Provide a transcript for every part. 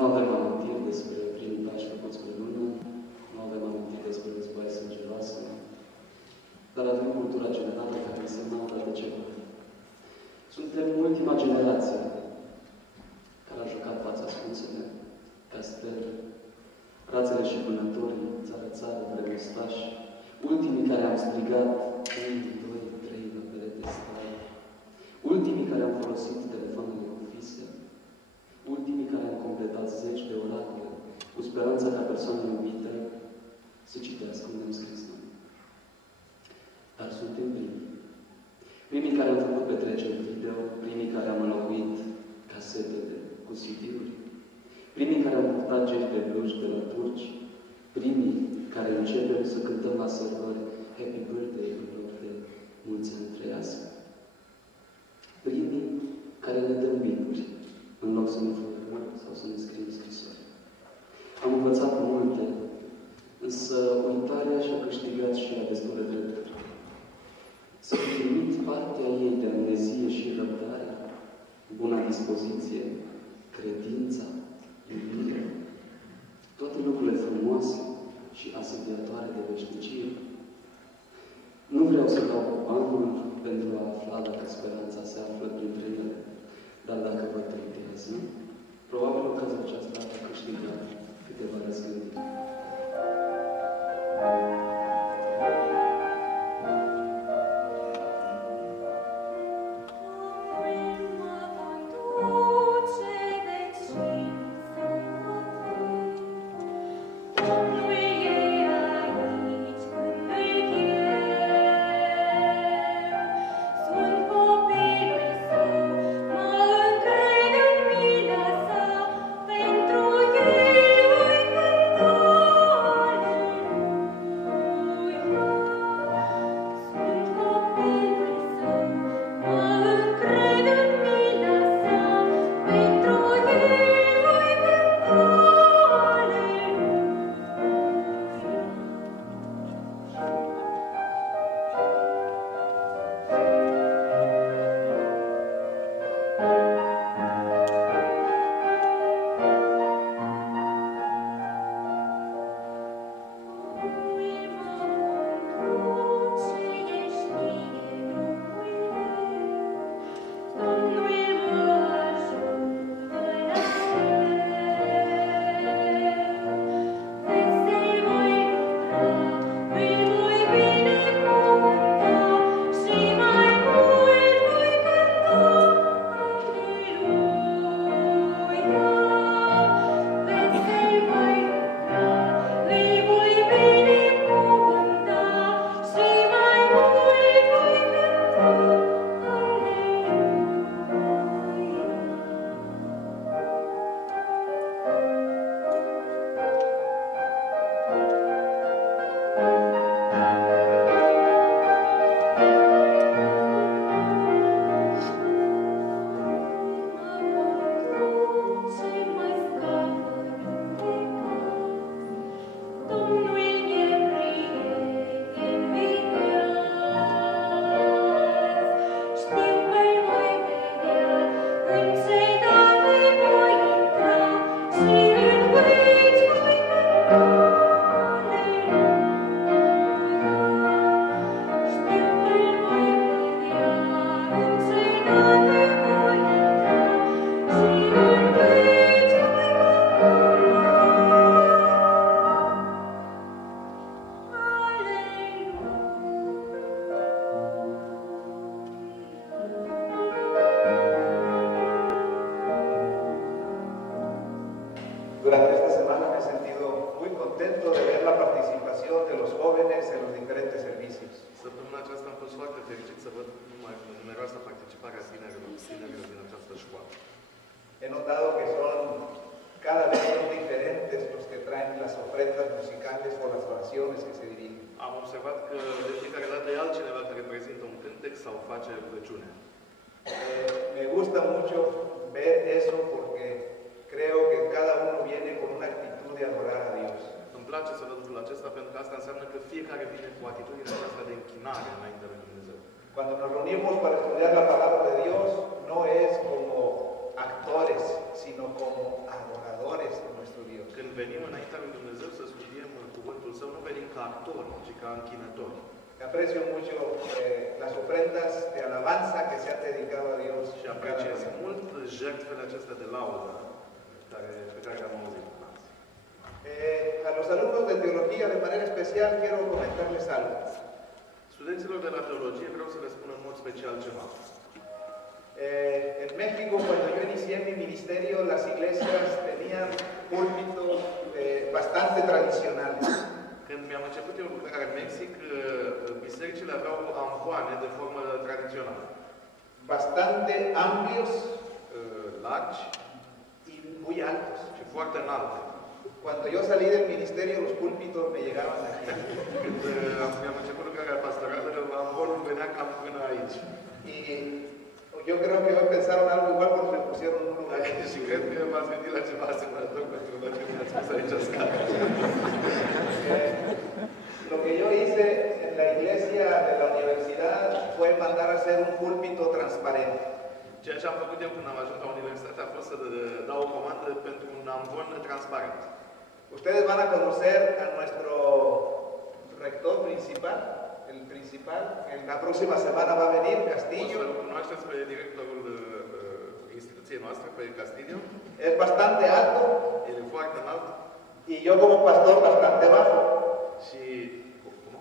Nu avem amintiri despre primii pași făcuți pe lună, nu avem amintiri despre războaie sângeroase, dar avem cultura generală care însemna odată ceva. Suntem ultima generație care a jucat fața ascunsele, castel, rațele și vânătorii, țară-țară, vremestași, ultimii care am strigat 1, 2, 3 la perete stare, ultimii care am folosit telefoanele cu fise, ultimii care am completat 10 de oracole cu speranța ca persoanele iubite să citească unde am scris noi. Dar suntem primii. Primii care am făcut petreceri video, primii care am înlocuit casetele cu CD-uri, primii care am purtat geri de blugi de la turci, primii care începem să cântăm la sărbări Happy Birthday în loc de mulți ani trăiască. Primii care ne dăm bicuri în loc să ne furăm sau să ne scriem scrisori. Am învățat multe, însă uitarea și-a câștigat și ea destule drepturi. Să trimit partea ei de amnezie și răbdare, buna dispoziție, credința, iubirea, toate lucrurile frumoase și asediatoare de veșnicie. Nu vreau să dau banul pentru a afla dacă speranța se află printre ele, dar dacă vă trintează, probabil ocazia aceasta a câștigat câteva răzgândiri. Durante esta semana me he sentido muy contento de ver la participación de los jóvenes en los diferentes servicios. Săptămâna aceasta am fost foarte fericit să văd numeroasă participare a tinerilor din această școală. He notado que son cada vez son diferentes los que traen las ofrendas musicales o las oraciones que se dirigen. Am observat că de fiecare dată e altcineva care prezintă un cântec sau face rugăciune. Me gusta mucho ver eso porque creo que cada uno viene con una actitud de adorar a Dios. Îmi place să văd lucrul acesta pentru că asta înseamnă că fiecare vine cu atitudinea aceasta de închinare înaintea lui Dumnezeu. Cuando nos reunimos para estudiar la palabra de Dios, no es como actores, sino como adoradores ca actor, ci ca închinător. Aprecio mucho las ofrendas de alabanza que se han dedicado a Dios. Și apreciez mult jertfele acestea de laudă pe care le-am auzit. A los alumnos de teología de manera especial quiero comentarles algo. Studenților de la teologie vreau să le spun în mod special ceva. En México, cuando yo inicié mi ministerio, las iglesias tenían púlpitos bastante tradicionales. Când mi-am început eu lucrarea în Mexic, bisericile aveau amvoane de formă tradițională. Bastante amplios largi y muy altos. și foarte înalte. Cuando yo salí del ministerio, los púlpitos me llegaban aquí. Când mi-am început lucrarea pastorală, amvonul venea cam până aici. Y yo creo que hoy pensaron algo igual porque me pusieron un lugar. Și cred că m-ați gândit la ceva asemănător pentru că mi-ați pus aici scara. Lo que yo hice en la iglesia de la universidad fue mandar a hacer un púlpito transparente. Ceea ce am făcut eu când am ajuns la universitate a fost să dau o comandă pentru un amvon transparent. Ustedes van a conocer a nuestro rector principal, el principal, que la próxima semana va a venir, O Castillo. să-l cunoașteți pe directorul instituției noastre, pe Castillo. Es bastante alto El e foarte înalt y yo como pastor bastante bajo. și... Cum?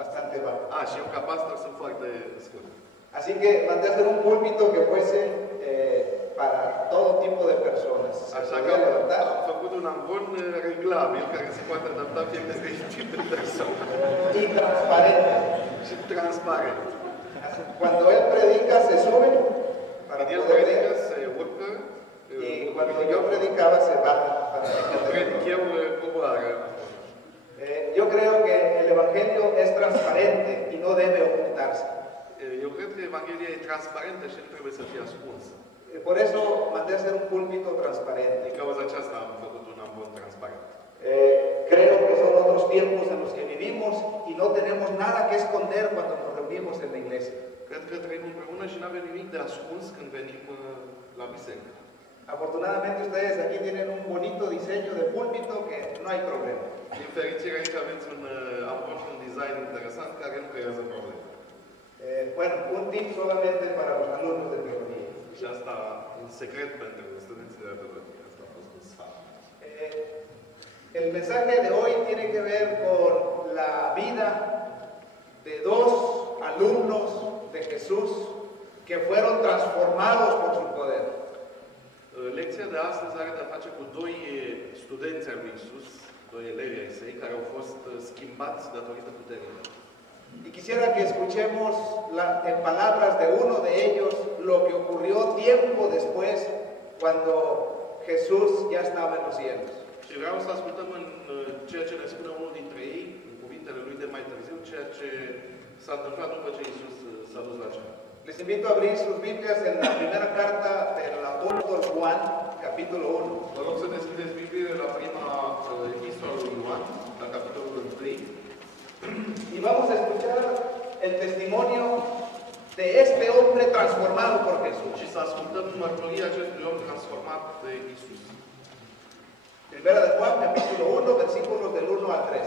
Bastante bajo. Și eu ca pastor sunt foarte scurt. Así que mandé a hacer un púlpito que fuese para todo tipo de personas. Se Așa că podía levantar. am făcut un amvon reglabil care se poate adapta fiecare tip de persoană. Y transparente. Și transparent. Cuando él predica se sube para Când el poder predică, leer. se urcă. Y cuando yo predicaba se baja para Predic eu, coboară. Yo creo que el evangelio es transparente y no debe ocultarse. Eu cred că Evanghelia e transparentă și nu trebuie să fie ascunsă. Por eso mandé a hacer un púlpito transparente. Din cauza aceasta am făcut un amvon transparent. Creo que son otros tiempos en los que vivimos y no tenemos nada que esconder cuando nos reunimos en la iglesia. Cred că trăim împreună și nu avem nimic de ascuns când venim la biserică. Afortunadamente ustedes aquí tienen un bonito diseño de púlpito que no hay problema. Din fericire aici aveți un amvon și un design interesant care nu creează probleme. Bueno, un tip solamente para los alumnos de teología. Și asta un secret pentru studenții de teologie. Asta a fost un sfat. El mensaje de hoy tiene que ver con la vida de dos alumnos de Jesús que fueron transformados por su poder. Lecția de astăzi are de-a face cu doi studenți ai lui Isus, doi elevi ai săi, care au fost schimbați datorită puterii. Y quisiera que escuchemos en palabras de uno de ellos lo que ocurrió tiempo después cuando Jesús ya estaba en los cielos. Și vreau să ascultăm în ceea ce ne spune unul dintre ei, în cuvintele lui de mai târziu, ceea ce s-a întâmplat după ce Isus s-a dus la cer. Les invito a abrir sus Biblias en la primera carta del apóstol Juan, capítulo 1. Vă rog să deschideți Biblia la prima epistolă lui Ioan, la capitolul 1. Y vamos a escuchar el testimonio de este hombre transformado por Jesús. Și să ascultăm mărturia acestui om transformat de Isus. Primera de Juan, capítulo 1, versículos del 1 al 3.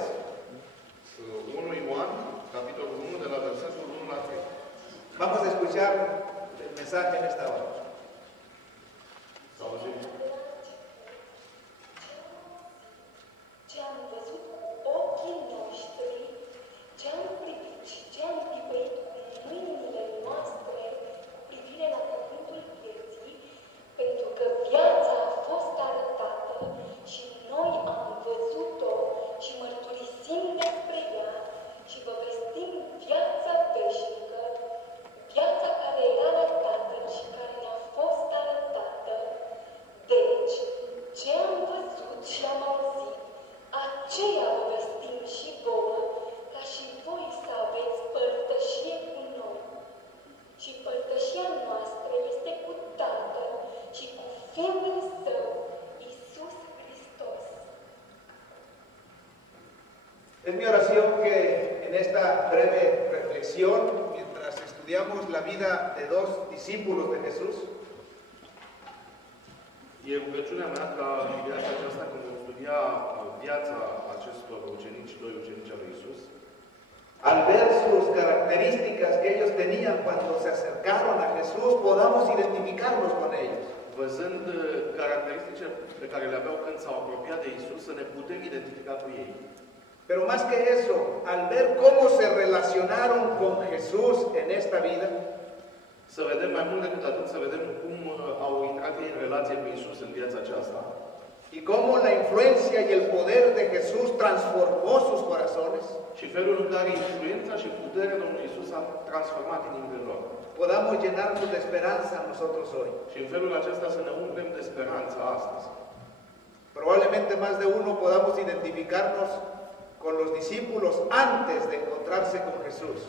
1 Ioan, capitolul 1, de la versetul 1 la 3. Vamos a escuchar el mensaje en esta hora. Să auzim. Ce-am văzut ochii noștri, ce-am privit și ce-am pipăit cu mâinile noastre cu privire la cuvântul vieții, pentru că viața a fost arătată și noi am văzut-o și mărturisim despre ea și vă vestim viața veșnică, viața care era la Tatăl și care ne-a fost arătată. Deci, ce am văzut și am auzit, aceea vă vestim și vouă, ca și voi să aveți părtășie cu noi. Și părtășia noastră este cu Tatăl și cu Fiul Său, Iisus Hristos. Es mi oración que en esta breve reflexión, mientras estudiamos la vida de dos discípulos de Jesús, E rugăciunea mea ca în viața aceasta, când vom studia viața acestor ucenici, doi ucenici al lui Iisus, al ver sus características que ellos tenían cuando se acercaron a Jesús, podamos identificarnos con ellos. văzând caracteristicile pe care le aveau când s-au apropiat de Iisus, să ne putem identifica cu ei. Pero más que eso, al ver cómo se relacionaron con Jesús en esta vida, Să vedem mai mult decât atât, să vedem cum au intrat ei în relație cu Iisus în viața aceasta y cómo la influencia y el poder de Jesús transformó sus corazones, și felul în care influența și puterea Domnului Iisus a transformat inimile lor. podamos llenarnos de esperanza nosotros hoy. Și în felul acesta să ne umplem de speranță astăzi. Probablemente más de uno podamos identificarnos con los discípulos antes de encontrarse con Jesús.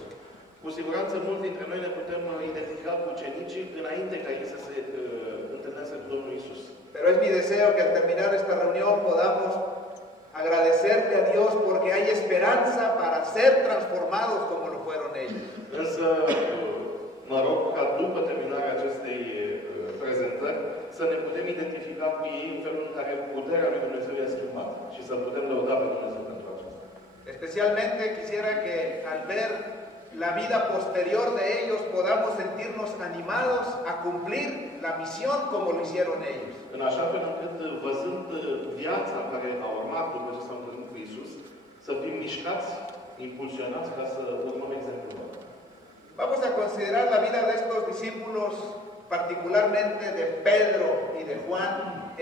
Cu siguranță mulți dintre noi ne putem identifica cu ucenicii înainte ca ei să se întâlnească cu Domnul Iisus. Pero es mi deseo que al terminar esta reunión podamos agradecerle a Dios porque hay esperanza para ser transformados como lo fueron ellos. Însă mă rog ca după terminarea acestei prezentări să ne putem identifica cu ei în felul în care puterea lui Dumnezeu i-a schimbat și să putem lăuda pe Dumnezeu pentru aceasta. Especialmente quisiera que al ver la vida posterior de ellos podamos sentirnos animados a cumplir la misión como lo hicieron ellos. În așa fel încât, văzând viața care a urmat după ce s-au întâlnit cu Iisus, să fim mișcați, impulsionați ca să urmăm exemplul lor. Vamos a considerar la vida de estos discípulos, particularmente de Pedro y de Juan,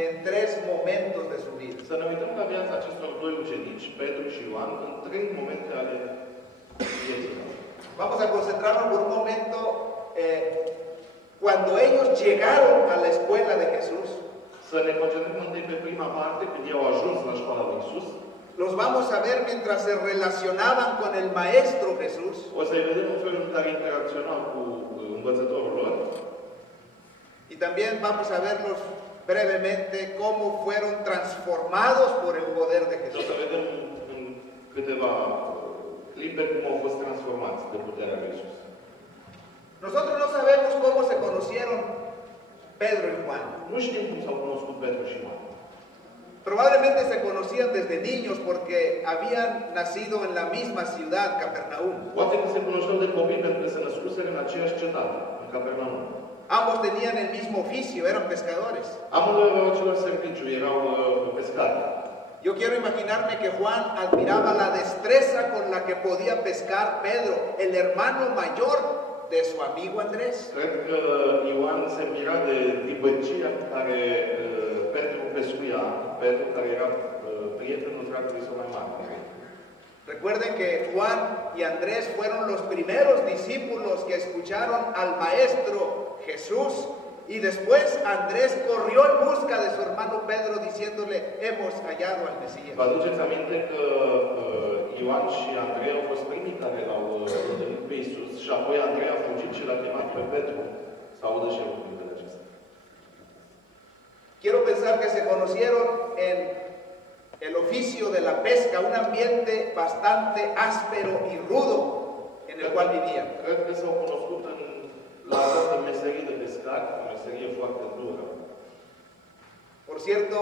en tres momentos de su vida. Să ne uităm la viața acestor doi ucenici, Petru și Ioan, în trei momente ale vieții lor. Vamos a concentrarnos por un momento cuando ellos llegaron a la escuela de Jesús. Să ne concentrăm întâi pe prima parte, când ei au ajuns la școala lui Iisus. Los vamos a ver mientras se relacionaban con el Maestro Jesús. O să-i vedem în felul în care interacționau cu învățătorul lor. Y también vamos a verlos brevemente cómo fueron transformados por el poder de Și o Jesús. să vedem în câteva clipe cum au fost transformați de puterea lui Iisus. Nosotros no sabemos cómo se conocieron Pedro y Juan. Nu știm cum s-au cunoscut Petru și Ioan. Probablemente se conocían desde niños porque habían nacido en la misma ciudad, Capernaum. Poate că se cunoșteau de copii pentru că se născuseră în aceeași cetate, în Capernaum. Ambos tenían el mismo oficio, eran pescadores. Amândoi aveau același serviciu, erau pescari. Yo quiero imaginarme que Juan admiraba la destreza con la que podía pescar Pedro, el hermano mayor de su amigo Andrés. Cred că Ioan se mira de dibăcia cu care Petru pescuia, Petru care era prietenul fratelui său mai mare. Recuerden que Juan y Andrés fueron los primeros discípulos que escucharon al Maestro Jesús y después Andrés corrió en busca de su hermano Pedro diciéndole, hemos hallado al Mesías. Vă aduceți aminte că Ioan și Andrei au fost primii care l-au întâlnit pe Iisus și apoi Andrei a fugit și l-a chemat pe Petru să audă și el cuvintele acestea. Quiero pensar que se conocieron en el oficio de la pesca, un ambiente bastante áspero y rudo en el cual vivían. Cred că s-au cunoscut la această meserie de pescar, o meserie foarte dură. Por cierto,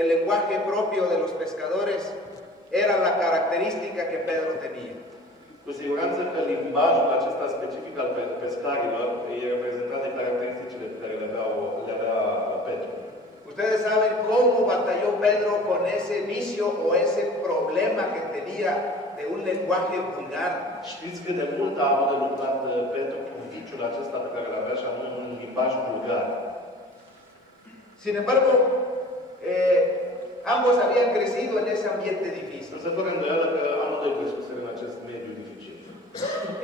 el lenguaje propio de los pescadores era la característica que Pedro tenía. Cu siguranță că limbajul acesta specific al pescarilor e reprezentat de caracteristicile pe care le avea Petru. Ustedes saben cómo batalló Pedro con ese vicio o ese problema que tenía de un lenguaje vulgar. Știți cât de mult a avut de luptat Petru cu viciul acesta pe care îl avea și anume un limbaj vulgar. Sin embargo, ambos habían crecido en ese ambiente difícil. Însă fără îndoială că amândoi crescuseră în acest mediu dificil.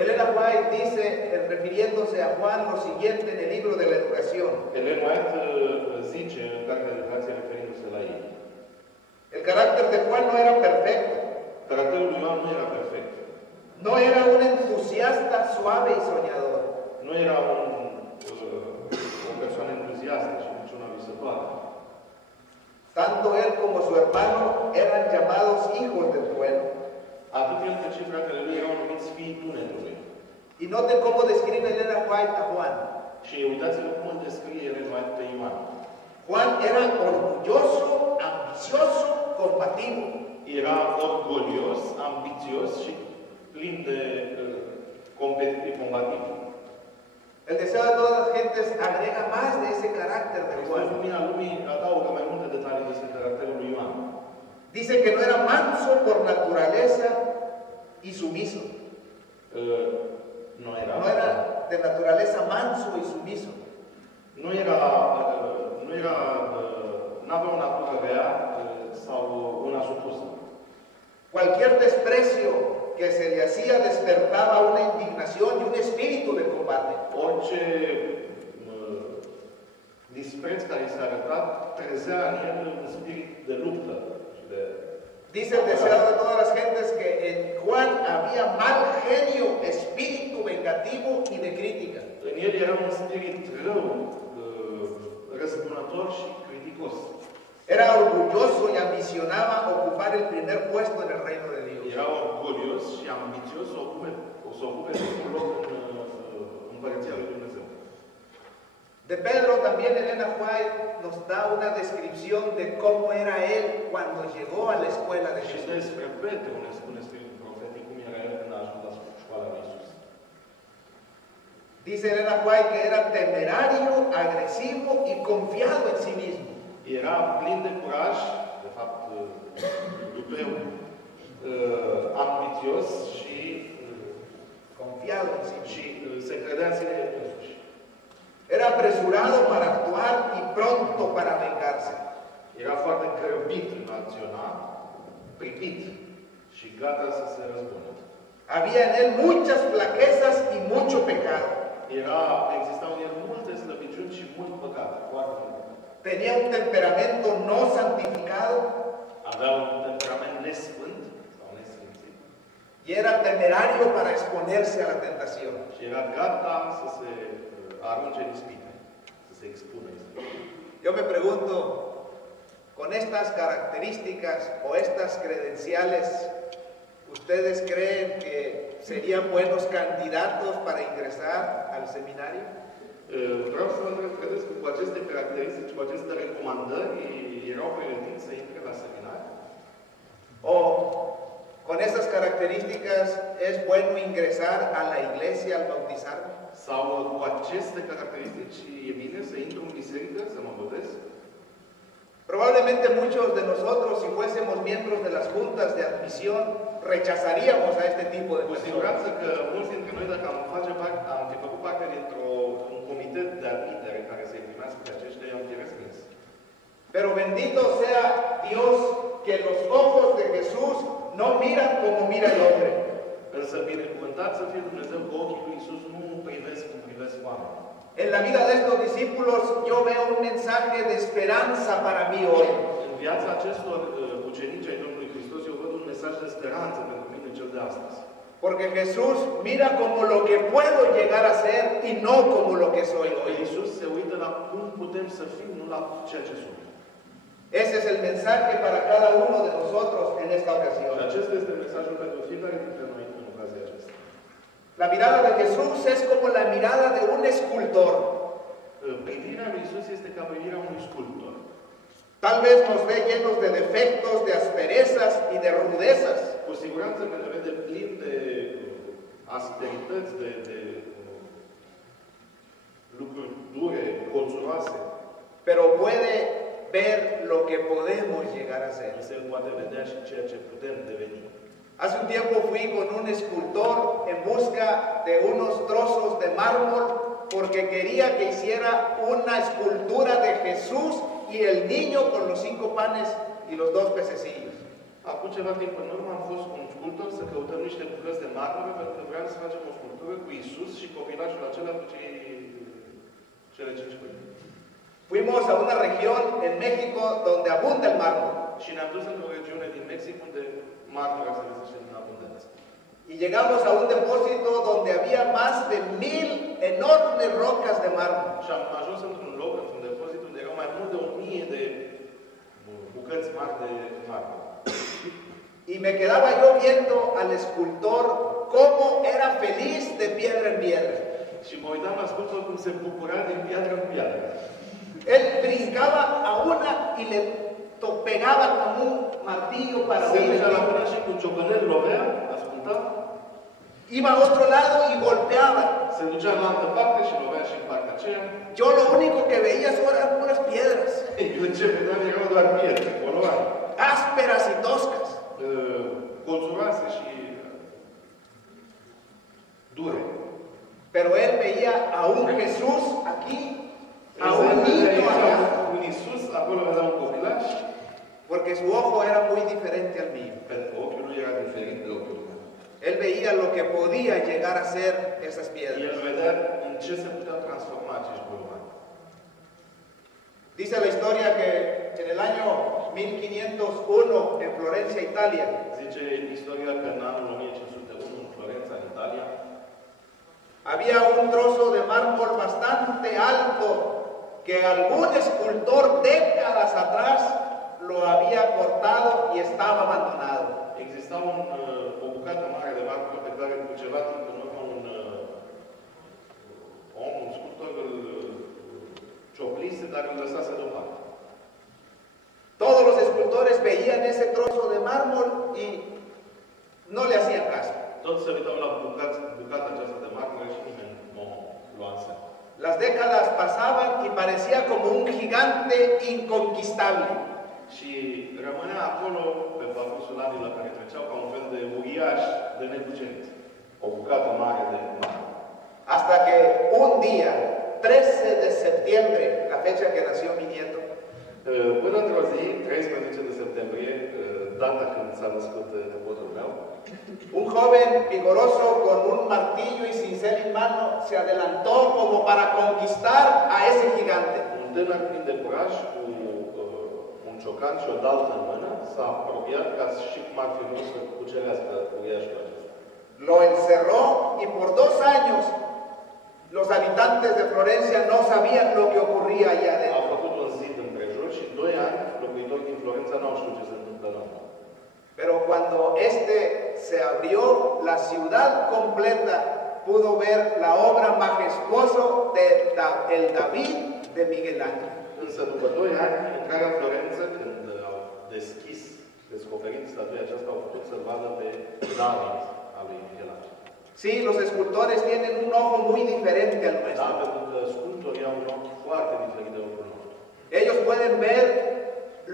Elena White dice, refiriéndose a Juan, lo siguiente en el libro de la educación. Ellen White zice în cartea de educație referindu-se la ei. El carácter de Juan no era perfecto. Caracterul lui Ioan nu era perfect. No era un entusiasta suave y soñador. Nu era o persoană entuziastă și nici una visătoare. Tanto él como su hermano eran llamados hijos del trueno. Atât el cât și fratele lui erau numiți fiii tunetului. Y noten cómo describe Elena White a Juan. Și uitați-vă cum îl descrie Ellen White pe Ioan. Juan era orgulloso, ambicioso, combativo. combativo. Era orgolios, ambițios și plin de competitiv, combativ. El deseo de todas las gentes agrega más de ese carácter de Hristos, Juan. lumina lumii, adaugă mai multe detalii despre caracterul lui Ioan. Dice que no era manso por naturaleza y sumiso. Nu era, No era de naturaleza manso y sumiso. n-avea o natură rea sau una supusă. Cualquier desprecio que se le hacía despertaba una indignación y un espíritu de combate. Orice dispreț care i s-a arătat trezea în el un spirit de luptă. Dice el deseado de todas las gentes que en Juan había mal genio, espíritu vengativo y de crítica. În el era un spirit rău, răzbunător și criticos. Era orgulloso y ambicionaba ocupar el primer puesto en el reino de Dios. Era orgolios și ambițios să ocupe primul loc în împărăția lui Dumnezeu. De Pedro también Elena White nos da una descripción de cómo era él cuando llegó a la escuela de Și Jesús. despre Petru ne spune Spiritul Profetic cum era el când a ajuns la școala lui Iisus. Dice Elena White que era temerario, agresivo y confiado en sí mismo. Era plin de curaj, de fapt, dupleu, ambițios și Confiado en sí mismo. se credea în sine însuși. Era apresurado para actuar y pronto para vengarse. Era foarte grăbit în a acționa, pripit și gata să se răzbune. Había en él muchas flaquezas y mucho pecado. Existau în el multe slăbiciuni și mult păcat, foarte mult. Tenía un temperamento no santificado Avea un temperament nesfânt sau nesfințit y era temerario para exponerse a la tentación. și era gata să se arunce în ispite, să se expună ispite. Yo me pregunto, con estas características o estas credenciales, ¿ustedes creen que serían buenos candidatos para ingresar al seminario? Vreau să vă întreb, credeți că cu aceste caracteristici, cu aceste recomandări, erau pregătiți să intre la seminar? ¿O con esas características es bueno ingresar a la iglesia al bautizarme? Sau cu aceste caracteristici e bine să intru în biserică, să mă botez? Probablemente muchos de nosotros, si fuésemos miembros de las juntas de admisión, rechazaríamos a este tipo de Cu personas. siguranță că mulți dintre noi, dacă am fi făcut parte dintr-un comitet de admitere care să-i primească pe aceștia, i-am fi respins. Pero bendito sea Dios que los ojos de Jesús no miran como mira el hombre. Însă binecuvântat să fie Dumnezeu că ochii lui Iisus nu privesc cum privesc oamenii. En la vida de estos discípulos yo veo un mensaje de esperanza para mí hoy. În viața acestor ucenici ai Domnului Hristos, eu văd un mesaj de speranță pentru mine cel de astăzi. Porque Jesús mira como lo que puedo llegar a ser y no como lo que soy Că hoy. Iisus se uită la cum putem să fim, nu la ceea ce sunt. Ese es el mensaje para cada uno de nosotros en esta Și ocasión. acesta este mesajul pentru fiecare dintre noi în ocazia aceasta. La mirada de Jesús es como la mirada de un escultor. Privirea lui Iisus este ca privirea unui sculptor. Tal vez nos ve llenos de defectos, de asperezas y de rudezas. Cu siguranță că ne vede plin de asperități, de lucruri dure, colțuroase. Pero puede ver lo que podemos llegar a ser. Însă El poate vedea și ceea ce putem deveni. Hace un tiempo fui con un escultor en busca de unos trozos de mármol porque quería que hiciera una escultura de Jesús y el niño con los 5 panes y los 2 pececillos. Acum ceva timp în urmă am fost cu un sculptor să căutăm niște bucăți de marmură pentru că vreau să facem o sculptură cu Iisus și copilașul acela cu cele 5 pâini. Fuimos a una región en México donde abunda el mármol. Și ne-am dus într-o regiune din Mexic unde marmura se găsește în abundență. Y llegamos a un depósito donde había más de 1000 enormes rocas de mármol. Și am ajuns într-un loc, într-un depozit, unde erau mai mult de 1000 de bucăți mari de marmură. Y me quedaba yo viendo al escultor cómo era feliz de piedra en piedra. Și mă uitam la sculptor cum se bucura din piatră în piatră. Él brincaba a una y le pegaba con un martillo para Se oír. ducea la mână și cu ciocănel lovea, asculta. Iba a otro lado y golpeaba. Se ducea în altă parte și lovea și în partea aceea. Yo lo único que veía eran puras piedras, Eu ce vedeam erau doar pietre, poloane, ásperas y toscas. colțuroase și dure. Pero él veía a un Jesús aquí, a un niño acá, Un Iisus, acolo vedea un copilaș, porque su ojo era muy diferente al mío. pentru că ochiul lui era diferit de ochiul meu. Él veía lo que podía llegar a ser esas piedras. El vedea în ce se puteau transforma acești bolnavi. Dice la historia que en el año 1501 en Florencia, Italia, Zice istoria că în anul 1501 în Florența, în Italia, había un trozo de mármol bastante alto que algún escultor décadas atrás lo había cortado y estaba abandonado. exista o bucată mare de marmură pe care cu ceva timp în urmă un sculptor îl cioplise, dar îl lăsase deoparte. Todos los escultores veían ese trozo de mármol y no le hacían caso. Toți se uitau la bucata aceasta de marmură și nimeni nu o lua în seamă. Las décadas pasaban y parecía como un gigante inconquistable. Și rămânea acolo, pe parcursul anilor care treceau, ca un fel de uriaș de necucerit. O bucată mare de marmură. Hasta que un día, 13 de septiembre, la fecha que nació mi nieto, Până într-o zi, 13 de septembrie, data când s-a născut nepotul meu, un joven vigoroso con un martillo y cincel en mano se adelantó como para conquistar a ese gigante. un tânăr plin de curaj, cu un ciocan și o daltă în mână, s-a apropiat ca și cum ar fi vrut să cucerească uriașul acesta. Lo encerró y por 2 años los habitantes de Florencia no sabían lo que ocurría allá A adentro. făcut un zid împrejur și 2 ani locuitorii din Florența n-au știut ce se întâmplă înăuntru. Pero cuando este se abrió, la ciudad completa pudo ver la obra majestuosa de el David de Miguel Ángel. Însă după 2 ani, intrarea în Florență, când au descoperit statuia aceasta, au putut să-l vadă pe David al lui Michelangelo. Sí, los escultores tienen un ojo muy diferente al Da, nuestro. pentru că sculptorii au un ochi foarte diferit de ochiul nostru. Ellos pueden ver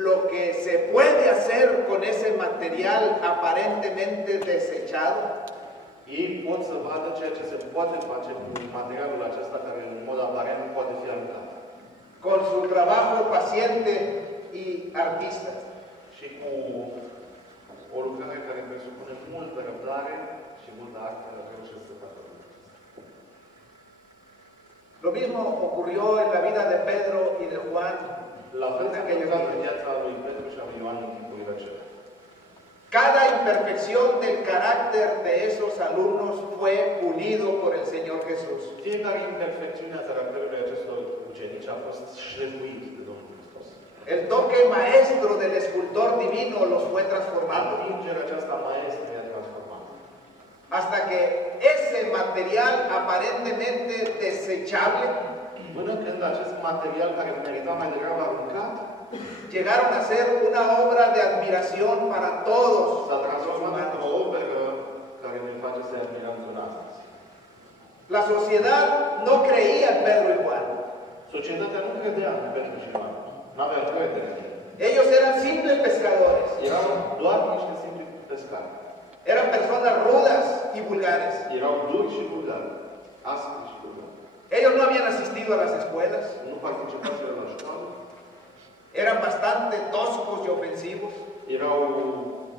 lo que se puede hacer con ese material aparentemente desechado. Ei pot să vadă ceea ce se poate face cu materialul acesta care în mod aparent nu poate fi aruncat. Con su trabajo paciente y artista. Și cu o lucrare care presupune multă răbdare și multă artă reușesc să facă lucrul acesta. Lo mismo ocurrió en la vida de Pedro y de Juan. La fel se întâmplă în viața lui Petru și a lui Ioan în timpurile acelea. Cada imperfección del carácter de esos alumnos fue pulido por el Señor Jesús. Fiecare imperfecțiune a caracterului acestor ucenici a fost șlefuit de Domnul Hristos. El toque maestro del escultor divino los fue transformando. Atingerea aceasta maestră i-a transformat. Hasta que ese material aparentemente desechable Până când acest material care merita mai degrabă aruncat, llegaron a ser una obra de admiración para todos s-a los transformat humanos. într-o operă care ne face să-i admirăm până astăzi. La sociedad no creía en Pedro y Juan. Societatea nu credea în Petru și Ioan. N-avea încredere în ei. Ellos eran simples pescadores. Erau doar niște simpli pescari. Eran personas rudas y vulgares. Erau duri și vulgari. Aspri și vulgari. Ellos no habían asistido a las escuelas. Nu participaseră la școală. Eran bastante toscos y ofensivos. Erau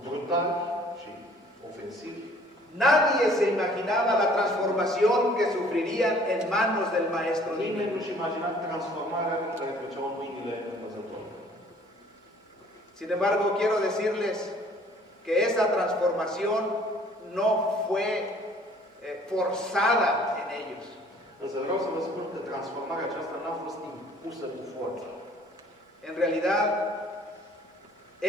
brutali și ofensivi. Nadie se imaginaba la transformación que sufrirían en manos del Maestro Nimeni Divino. nu-și imagina transformarea în care treceau în mâinile învățătorului. Sin embargo, quiero decirles que esa transformación no fue forzada en ellos. Însă vreau să vă spun că transformarea aceasta n-a fost impusă cu forță. En realidad,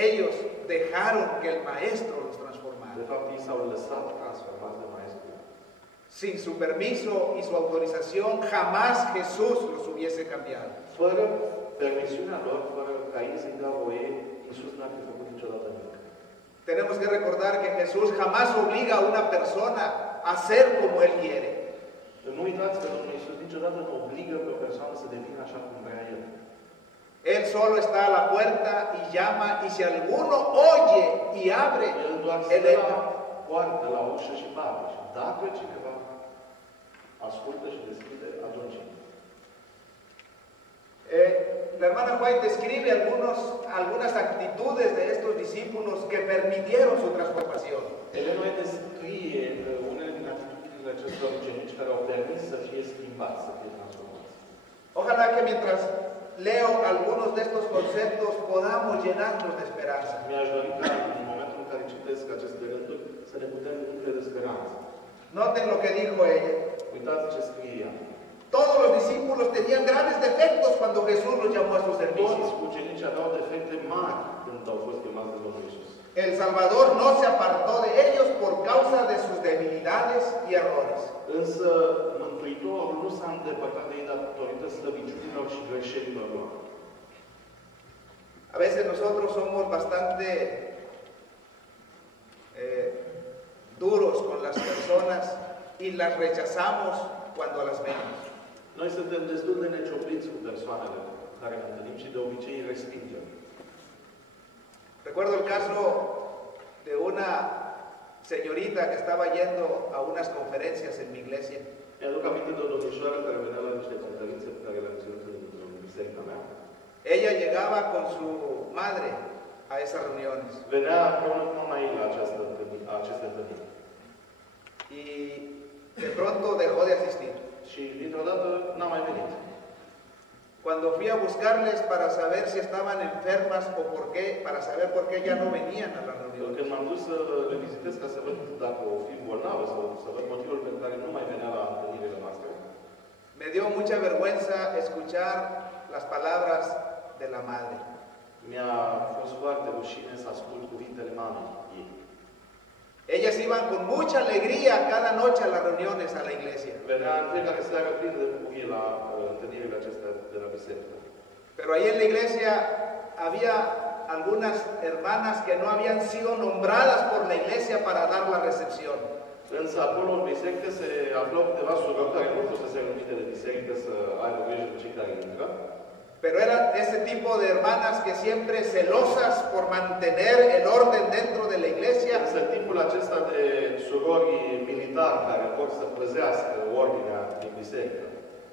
ellos dejaron que el Maestro los transformara. De fapt, ei s-au lăsat transformați de Maestru. Sin su permiso y su autorización, jamás Jesús los hubiese cambiado. Fără permisiunea lor, fără ca ei să-i dea voie, Iisus n-ar fi făcut niciodată nimic. Tenemos que recordar que Jesús jamás obliga a una persona a ser como Él quiere. Nu uitați că Domnul Iisus niciodată nu obligă pe o persoană să devină așa cum vrea El. Él solo está a la puerta y llama, y si alguno oye y abre, El doar Él stă la entra. poartă, la ușă și bate. Și dacă cineva ascultă și deschide, atunci intră. La hermana White describe algunas actitudes de estos discípulos que permitieron su transformación. Elena White descrie unele din atitudinile acestor ucenici care au permis să fie schimbați, să fie transformați. Ojalá que mientras leo algunos de estos conceptos podamos llenarnos de esperanza. Mi-aș dori ca în momentul în care citesc aceste rânduri să ne putem umple de speranță. Noten lo que dijo ella. Uitați ce scrie ea. Todos los discípulos tenían graves defectos cuando Jesús los llamó a su servicio. Toți ucenicii aveau defecte mari când au fost chemați de Domnul Iisus. El Salvador no se apartó de ellos por causa de sus debilidades y errores. Însă Mântuitorul nu s-a îndepărtat de ei datorită slăbiciunilor și greșelilor lor. A veces nosotros somos bastante duros con las personas y las rechazamos cuando las vemos. Noi suntem destul de neciopliți cu persoanele care ne întâlnim și de obicei îi respingem. Recuerdo el caso de una señorita que estaba yendo a unas conferencias en mi iglesia. Mi-aduc aminte de o domnișoară care venea la niște conferințe pe care le-am ținut în biserica mea. Ella llegaba con su madre a esas reuniones. Venea împreună cu mama ei la aceste întâlniri. Y de pronto dejó de asistir. Și dintr-o dată n-a mai venit. Cuando fui a buscarles para saber si estaban enfermas o por qué, para saber por qué ya no venían a la reunión. Când m-am dus să le vizitez ca să văd dacă o fi bolnavă sau să văd motivul pentru care nu mai venea la întâlnirile noastre, Me dio mucha vergüenza escuchar las palabras de la madre. mi-a fost foarte rușine să ascult cuvintele mamei ei. Ellas iban con mucha alegría cada noche a las reuniones a la iglesia. Venea în fiecare seară plin de bucurie la întâlnirile acestea de la biserică. Pero ahí en la iglesia había algunas hermanas que no habían sido nombradas por la iglesia para dar la recepción. Însă acolo în biserică se aflau câteva surori care nu fusese numite de biserică să aibă grijă de cei care intră. Pero eran ese tipo de hermanas que siempre celosas por mantener el orden dentro de la iglesia. Însă tipul acesta de surori militari care vor să păzească ordinea din biserică.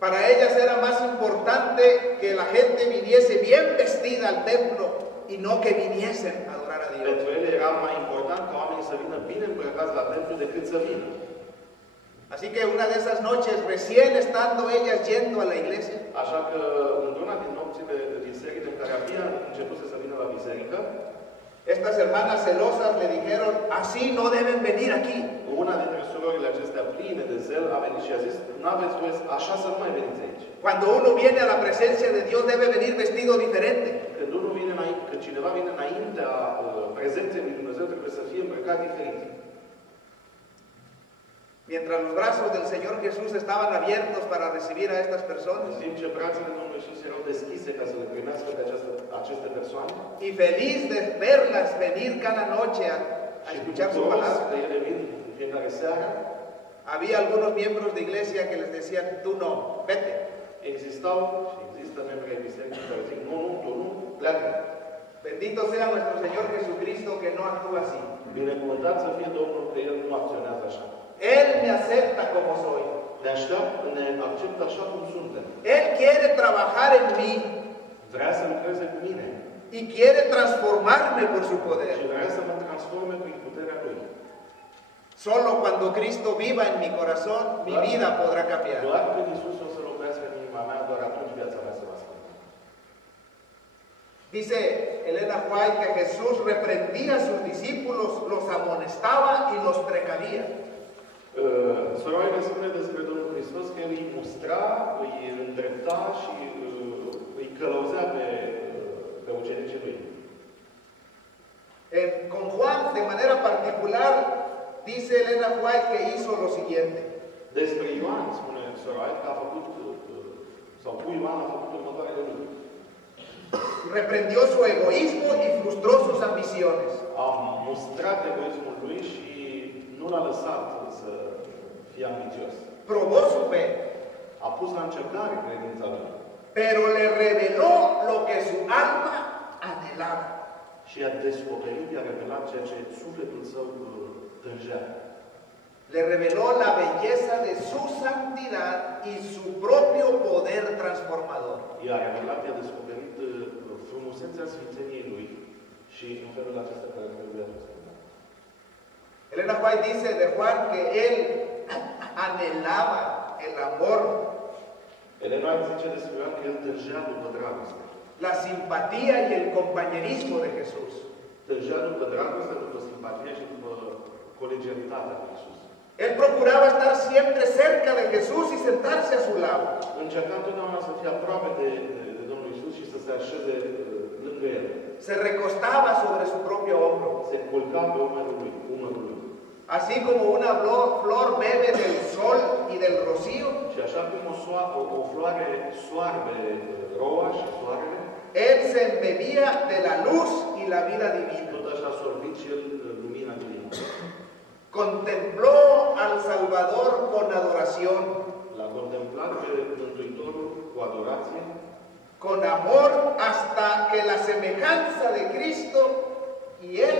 Para ellas era más importante que la gente viniese bien vestida al templo y no que viniesen a adorar a Dios. Pentru ele era mai important ca oamenii să vină bine îmbrăcați la templu decât să vină. Así que una de esas noches, recién estando ellas yendo a la iglesia, Așa că într-una din nopțile din serile în care abia început să vină la biserică, estas hermanas celosas le dijeron, así no deben venir aquí. una dintre surorile acestea pline de zel a venit și a zis, n-aveți voie, așa să nu mai veniți aici. Cuando uno viene a la presencia de Dios debe venir vestido diferente. Când unul vine înainte, când cineva vine înaintea prezenței lui Dumnezeu, trebuie să fie îmbrăcat diferit. Mientras los brazos del Señor Jesús estaban abiertos para recibir a estas În personas, timp ce brațele Domnului Iisus erau deschise ca să le primească pe aceste persoane, y feliz de verlas venir cada noche a escuchar su bucuros palabra, că ele vin în fiecare seară, había algunos miembros de iglesia que les decían, tú no, vete. existau și există membri ai bisericii care zic, nu, tu nu, pleacă. Bendito sea nuestro Señor Jesucristo que no actúa así. Binecuvântat să fie Domnul că El nu acționează așa. Él me acepta como soy. Ne acceptă așa cum suntem. Él quiere trabajar en mí Vrea să lucreze cu mine y quiere transformarme por su poder. și vrea să mă transforme prin puterea Lui. Solo cuando Cristo viva en mi corazón, mi vida podrá cambiar. Doar când Iisus o să locuiască în inima mea, doar atunci viața mea se va schimba. Dice Elena White que Jesús reprendía a sus discípulos, los amonestaba y los precavía. Sororile spune despre Domnul Hristos că El îi mustra, îi îndrepta și îi călăuzea pe ucenicii Lui. Con Juan, de manera particular, dice Elena White que hizo lo siguiente. Despre Ioan spune Soroile că a făcut, sau cu Ioan a făcut următoarele lucruri. reprendió su egoísmo y frustró sus ambiciones. A mustrat egoismul lui și nu l-a lăsat să fie ambițios. Probó su fe, A pus la încercare credința lui pero le reveló lo que su alma anhelaba. și a descoperit, i-a revelat ceea ce sufletul său tângea. Le reveló la belleza de su santidad y su propio poder transformador. I-a revelat, i-a descoperit frumusețea sfințeniei lui și în felul acesta caracterul lui a fost schimbat. Elena White dice de Juan que él anhelaba el amor, Elena White zice despre Ioan că el tângea după dragoste. la simpatía y el compañerismo de Jesús. Tângea după dragoste, după simpatie și după colegialitatea lui Iisus. Él procuraba estar siempre cerca de Jesús y sentarse a su lado. Încerca întotdeauna să fie aproape de Domnul Iisus și să se așeze lângă el. Se recostaba sobre su propio hombro. Se culca pe umărul lui. Así como una flor bebe del sol y del rocío, Și așa cum o floare soarbe roa și soarele, él se embebía de la luz y la vida divina. tot așa a sorbit și el lumina divină. Contempló al Salvador con adoración, L-a contemplat pe Mântuitorul cu adorație, con amor, hasta que la semejanza de Cristo y él,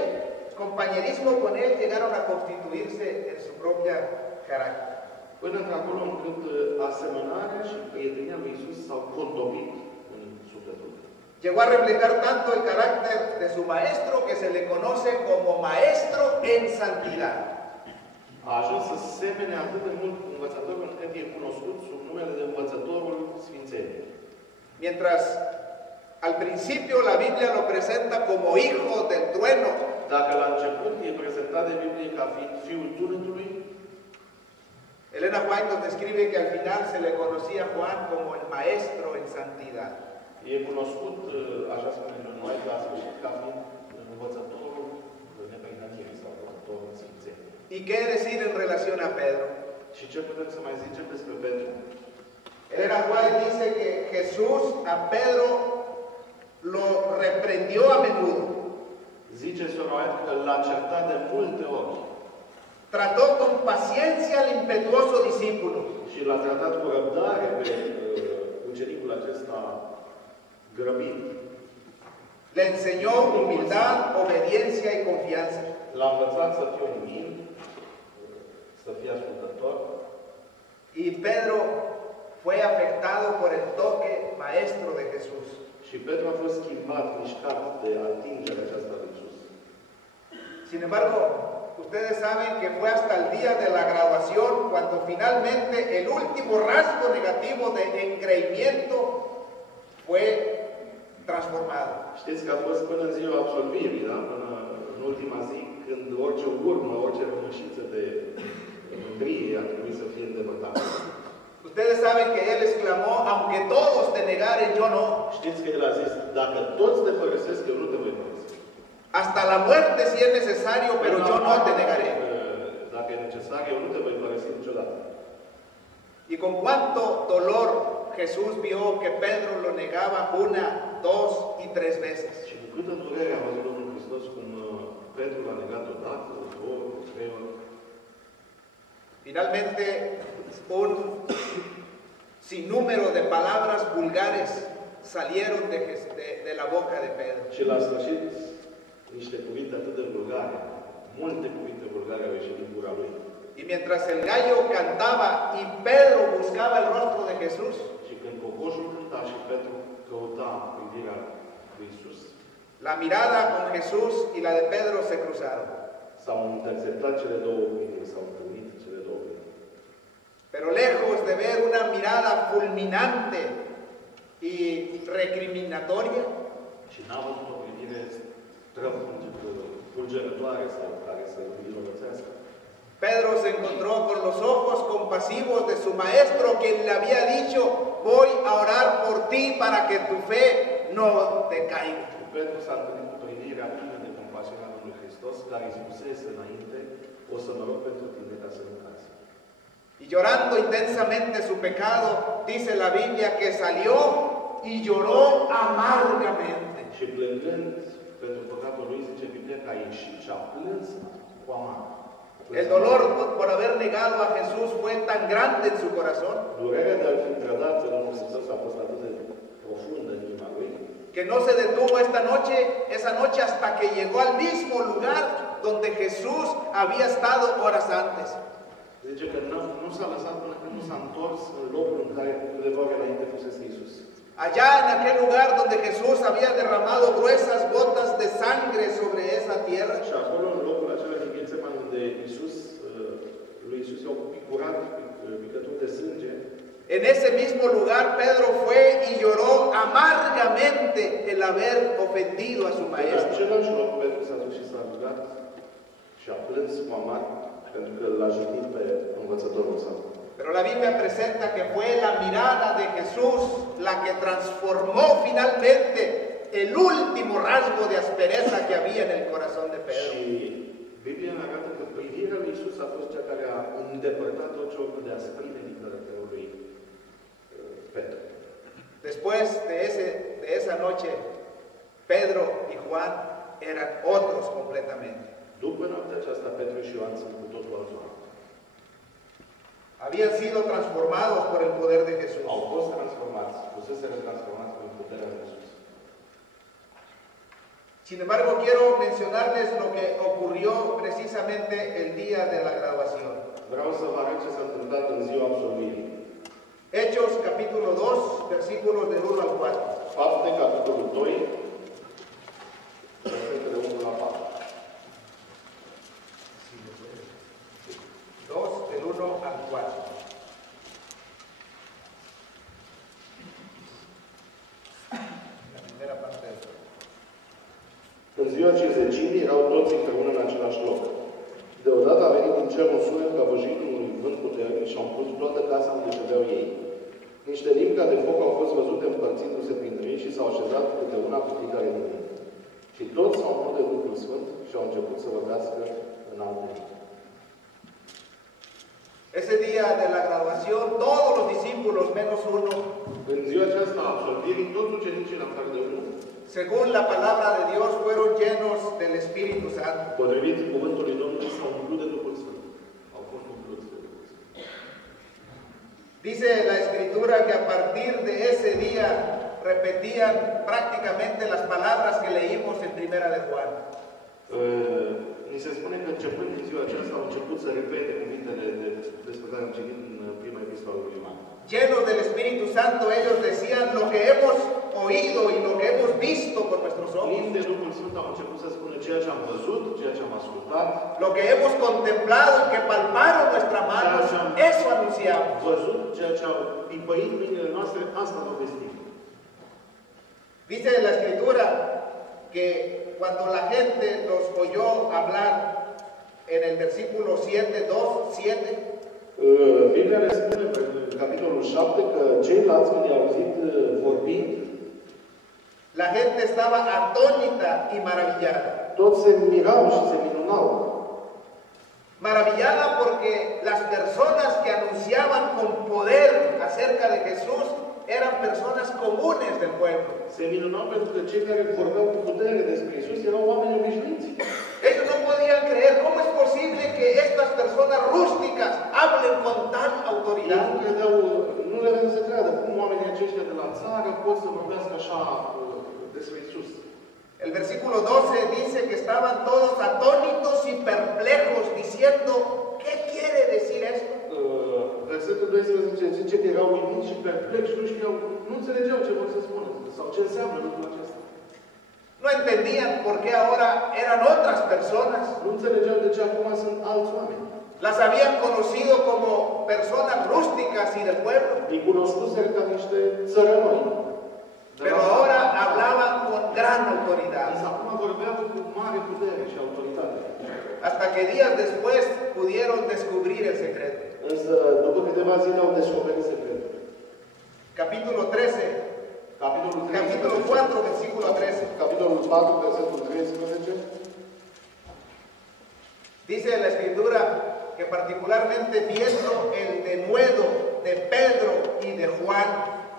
compañerismo con él, llegaron a constituirse en su propia carácter. până într-acolo încât asemănarea și prietenia lui Iisus s-au contopit în sufletul lui. Llegó a reflejar tanto el carácter de su maestro que se le conoce como maestro en santidad. A ajuns să semene atât de mult cu învățătorul încât e cunoscut sub numele de învățătorul Sfințeniei. Mientras al principio la Biblia lo presenta como hijo del trueno, Dacă la început e prezentat de Biblie ca fiind fiul tunetului, Elena White nos describe que al final se le conocía a Juan como el maestro en santidad. e cunoscut, așa spune Ellen White, la sfârșit ca fiind învățătorul neprihănirii sau învățătorul Sfințeniei. ¿Y qué decir en relación a Pedro? Și ce putem să mai zicem despre Petru? Elena White dice que Jesús a Pedro lo reprendió a menudo. Zice Sora White că l-a certat de multe ori Trató con paciencia al impetuoso discípulo. și l-a tratat cu răbdare pe ucenicul acesta grăbit. Le enseñó humildad, obediencia y confianza. L-a învățat să fie umil, să fie ascultător Y Pedro fue afectado por el toque maestro de Jesús. și Petru a fost schimbat, mișcat de atingerea aceasta de Iisus. Sin embargo, ustedes saben que fue hasta el día de la graduación cuando finalmente el último rasgo negativo de engreimiento fue transformado. Știți că a fost până în ziua absolvirii, da? Până în ultima zi, când orice urmă, orice rămășiță de mândrie a trebuit să fie îndepărtată. Ustedes saben que él exclamó, aunque todos te negaren, yo no. Știți că el a zis, dacă toți te părăsesc, eu nu te voi părăsi. Hasta la muerte si es necesario, pero yo no te negaré. Dacă e necesar, eu nu te voi părăsi niciodată. Y con cuánto dolor Jesús vio que Pedro lo negaba 1, 2 y 3 veces. Și cu câtă durere a văzut Domnul Hristos cum Petru l-a negat odată, două, trei ori. Finalmente, un sinnúmero de palabras vulgares salieron de la boca de Pedro. Și la sfârșit, niște cuvinte atât de vulgare, multe cuvinte vulgare au ieșit din gura lui. Y mientras el gallo cantaba y Pedro buscaba el rostro de Jesús, Și când cocoșul cânta și Petru căuta privirea lui Iisus, la mirada con Jesús y la de Pedro se cruzaron. s-au intersectat cele două opinii, s-au întâlnit cele două opinii. Pero lejos de ver una mirada fulminante y recriminatoria, Și n-a văzut o privire fulgerătoare sau care să îl vinovățească. Pedro se encontró con los ojos compasivos de su maestro, quien le había dicho, voy a orar por ti para que tu fe no decaiga. Și Petru s-a întâlnit cu privirea plină de compasiune a Domnului Hristos, care îi spusese înainte, o să mă rog pentru tine ca să nu cazi. Y llorando intensamente su pecado, dice la Biblia que salió y lloró amargamente. Înțelegând pentru păcatul lui, zice Biblia că a ieșit și a plâns cu amar. El dolor por haber negado a Jesús fue tan grande en su corazón Durerea de a-L fi trădat pe Domnul Hristos a fost atât de profundă în inima lui, que no se detuvo esa noche hasta que llegó al mismo lugar donde Jesús había estado horas antes. zice că nu s-a lăsat până când nu s-a întors în locul în care câteva ore înainte fusese Iisus. Allá en aquel lugar donde Jesús había derramado gruesas gotas de sangre sobre esa tierra. Și acolo, în locul acela din Ghețeman, unde lui Iisus i-au picurat picături de sânge, en ese mismo lugar Pedro fue y lloró amargamente el haber ofendido a su în maestro. același loc, Petru s-a dus și s-a rugat și a plâns cu amar pentru că l-a jignit pe învățătorul său. Pero la Biblia presenta que fue la mirada de Jesús la que transformó finalmente el último rasgo de aspereza que había en el corazón de Pedro. Și Biblia ne arată că privirea lui Iisus a fost cea care a îndepărtat orice orgă de asprime din caracterul lui Petru. Después de esa noche, Pedro y Juan eran otros completamente. După noaptea aceasta, Petru și Ioan sunt cu totul alți oameni. Habían sido transformados por el poder de Jesús. Au fost transformați, fuseseră transformați prin puterea lui Iisus. Sin embargo, quiero mencionarles lo que ocurrió precisamente el día de la graduación. Vreau să vă arăt ce s-a întâmplat în ziua absolvirii. Hechos, capítulo 2, versículos del 1 al 4. Fapte, capitolul 2, versetele 1 la 4. 2, del 1 al 4. La primera parte del texto. În ziua cinzecimii erau toți împreună în același loc. Deodată a venit din cer un sunet ca văjitul unui vânt puternic și au umplut toată casa unde ședeau ei. Niște limbi ca de foc au fost văzute împărțindu-se printre ei și s-au așezat câte una cu fiecare din ei. Și toți s-au umplut de Duhul Sfânt și au început să vorbească în alte limbi. Ese día de la graduación, todos los discípulos, menos uno, În ziua aceasta a absolvirii, toți ucenicii, în afară de unul, según la palabra de Dios, fueron llenos del Espíritu Santo. potrivit cuvântului Domnului, s-au umplut de Duhul Sfânt. Au fost umpluți de Duhul Sfânt. Dice la Escritura que a partir de ese día repetían prácticamente las palabras que leímos en Primera de Juan. Ni se spune că începând din ziua aceasta au început să repete cuvintele despre care am citit în prima epistolă lui Ioan. Llenos del Espíritu Santo, ellos decían lo que hemos oído y lo que hemos visto con nuestros ojos, Plini de Duhul Sfânt au început să spună ceea ce am văzut, ceea ce am ascultat, lo que hemos contemplado y que palparon nuestras manos, eso anunciamos. văzut, ceea ce au pipăit mâinile noastre, asta vă vestim. Dice la Escritura que cuando la gente los oyó hablar en el versículo 7, 2, 7, Biblia ne spune în capitolul 7 că ceilalți când i-au auzit vorbind, la gente estaba atónita y maravillada. toți se mirau și se minunau. Maravillada porque las personas que anunciaban con poder acerca de Jesús eran personas comunes del pueblo. Se minunau pentru că cei care vorbeau cu putere despre Iisus erau oameni obișnuiți. Ellos no podían creer cómo es posible que estas personas rústicas hablen con tal Ei autoridad. nu credeau, nu le aveau să creadă cum oamenii aceștia de la țară pot să vorbească așa despre Iisus. El versículo 12 dice que estaban todos atónitos y perplejos diciendo, ¿qué quiere decir esto? Versetul 12 zice că erau uimiți și perplexi, nu înțelegeau ce vor să spună sau ce înseamnă lucrul acesta. No entendían por qué ahora eran otras personas. Nu înțelegeau de ce acum sunt alți oameni. Las habían conocido como personas rústicas y del pueblo, Îi cunoscuseră ca niște țărănoi. pero ahora hablaban con gran autoridad. Însă acum vorbeau cu mare putere și autoritate. Hasta que días después pudieron descubrir el secreto. Însă, după câteva zile au descoperit secretul. Capítulo 13, capítulo 4, versículo 13. Capitolul 4, versetul 13. Dice la Escritura que particularmente viendo el denuedo de Pedro y de Juan,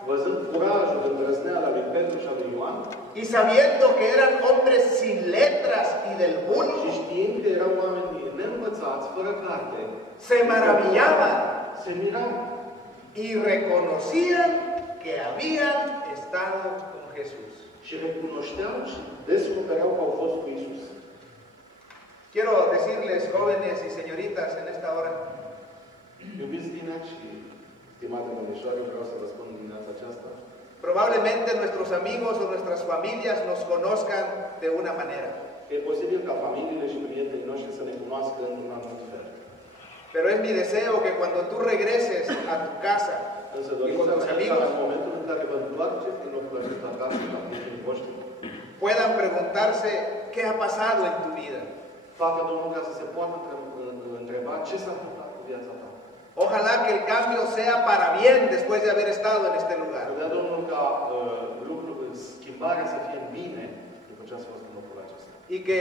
Văzând curajul, îndrăzneala lui Petru și a lui Ioan, y sabiendo que eran hombres sin letras y del și vulgo, știind că erau oameni neînvățați, fără carte, se maravillaban se mirau y reconocían que habían estado con Jesús. și recunoșteau și descopereau că au fost cu Iisus. Quiero decirles, jóvenes y señoritas, en esta hora, Iubiți tineri și stimate mămișoare, vreau să vă spun dimineața aceasta, probablemente nuestros amigos o nuestras familias nos conozcan de una manera, că e posibil ca familiile și prietenii noștri să ne cunoască într-un anumit fel. pero es mi deseo que cuando tú regreses a tu casa Însă y con dorința tus mea e amigos ca în momentul în care vă întoarceți din locul acesta acasă la prietenii voștri, puedan preguntarse qué ha pasado en tu vida. facă Domnul ca să se poată întreba ce s-a întâmplat cu viața ta. Ojalá que el cambio sea para bien después de haber estado en este lugar. Să dea Domnul ca schimbarea să fie în bine după ce ați fost în locul acesta. Y que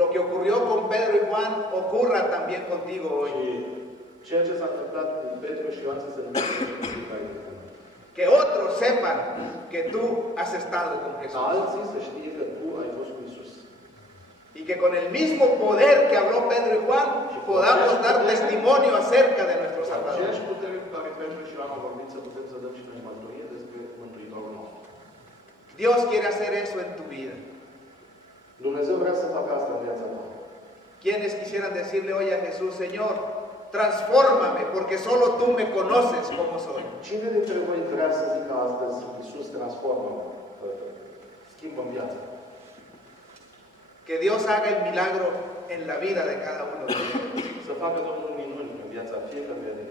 lo que ocurrió con Pedro y Juan ocurra también contigo hoy. Și ceea ce s-a întâmplat cu Petru și Ioan să se întâmple și cu fiecare dintre noi. Que otros sepan que tú has estado con Ca Jesús. alții să știe că tu ai fost cu Iisus. Y que con el mismo poder que habló Pedro y Juan podamos dar testimonio acerca de nuestro Salvador. Aceeași putere cu care Petru și Ioan au vorbit să putem să dăm și noi mărturie despre Mântuitorul nostru. Dios quiere hacer eso en tu vida. Dumnezeu vrea să facă asta în viața ta. ¿Quiénes quisieran decirle hoy a Jesús, Señor, transfórmame porque solo tú me conoces como soy? Cine dintre voi vrea să zică astăzi, Iisus transformă-mă, schimbă-mi viața? Que Dios haga el milagro en la vida de cada uno de nosotros. Să facă Domnul minuni în viața fiecăruia dintre